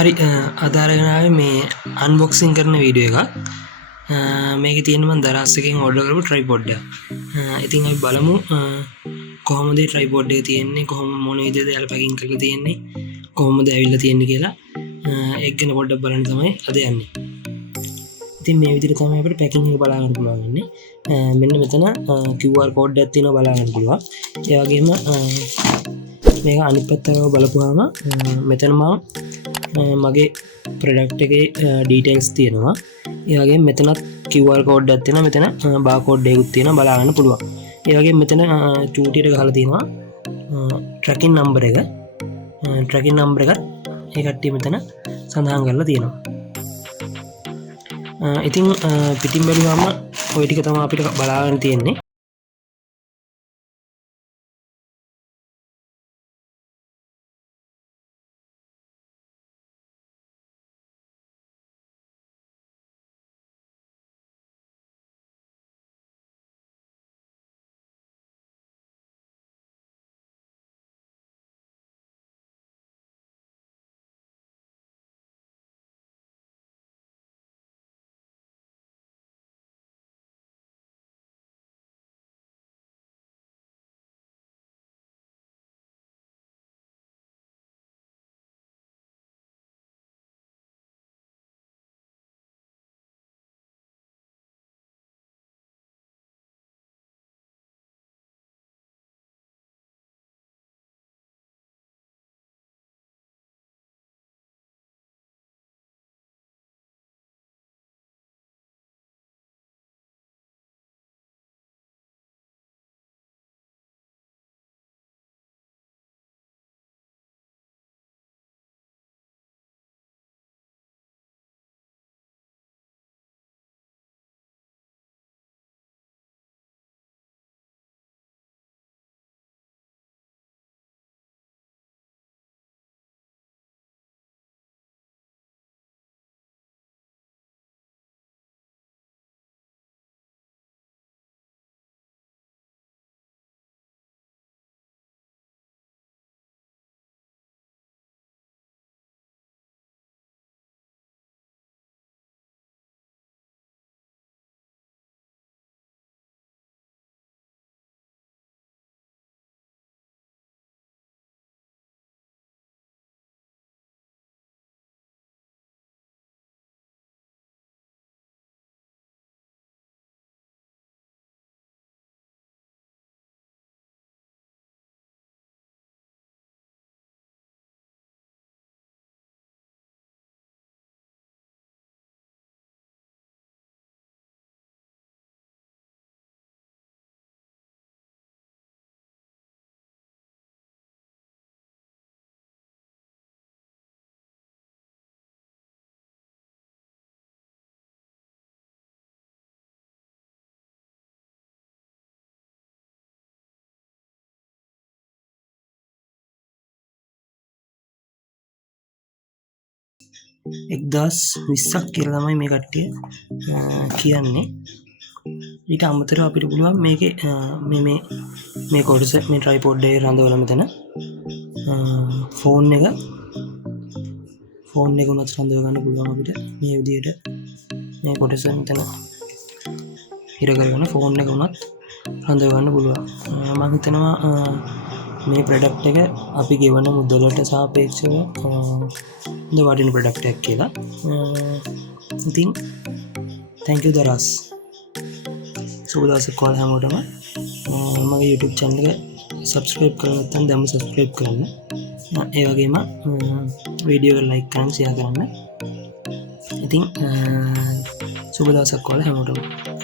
හරි අදාරගෙන ආවේ මේ අන්බොක්සිං කරන වීඩියෝ එකක්. මේකේ තියෙන මම දරස් එකෙන් ඕඩර් කරපු ට්‍රයිපොඩ් එක. ඉතින් අපි බලමු කොහොමද මේ ට්‍රයිපොඩ් එක තියෙන්නේ, කොහොම මොන විදිහද යාලා පැකින් කරලා තියෙන්නේ, කොහොමද ඇවිල්ලා තියෙන්නේ කියලා ඒක ගැන පොඩ්ඩක් බලන්න තමයි අද යන්නේ. ඉතින් මේ විදිහට තමයි අපිට පැකින් එක බලා ගන්න පුළුවන් වෙන්නේ. මෙන්න මෙතන QR කෝඩ් එකක් තියෙනවා බලා ගන්න පුළුවන්. ඒ වගේම මේක අනිත් පැත්තට බලපුවාම මෙතන මම මගේ ප්‍රොඩක්ට් එකේ ඩීටේල්ස් තියෙනවා. ඒ වගේම මෙතනත් QR කෝඩ් එකක් තියෙනවා. මෙතන බාර් එකකුත් තියෙනවා බලා ගන්න පුළුවන්. ඒ වගේම මෙතන චූටියට ගහලා තියෙනවා ට්‍රැකින් නම්බර් එක. ට්‍රැකින් නම්බර් එකත් ඒ කට්ටිය මෙතන සඳහන් කරලා තියෙනවා. ඉතින් පිටින් බැලුවාම ওই ටික තමයි අපිට බලා ගන්න තියෙන්නේ. එක්දස් 20ක් කියලා තමයි මේ කට්ටිය කියන්නේ. ඊට අමතරව අපිට පුළුවන් මේකේ මේ කොටස මේ ට්‍රයිපොඩ් එකේ රඳවලා මෙතන ෆෝන් එක උනත් රඳව ගන්න පුළුවන් අපිට මේ විදිහට මේ කොටස මෙතන හිර කරගෙන ෆෝන් එක උනත් රඳව ගන්න පුළුවන්. මම හිතනවා මේ ප්‍රොඩක්ට් එක අපි ගෙවන මුදලට සාපේක්ෂව හොඳ වටින ප්‍රොඩක්ට් එකක් කියලා. ඉතින් thank you දරස්. සුබ දවසක් ඔයාලා හැමෝටම. මගේ YouTube channel එක subscribe කරලා නැත්නම් දැන්ම subscribe කරන්න. ඒ වගේම වීඩියෝ එක like කරන්න share කරන්න. ඉතින් සුබ දවසක් ඔයාලා හැමෝටම.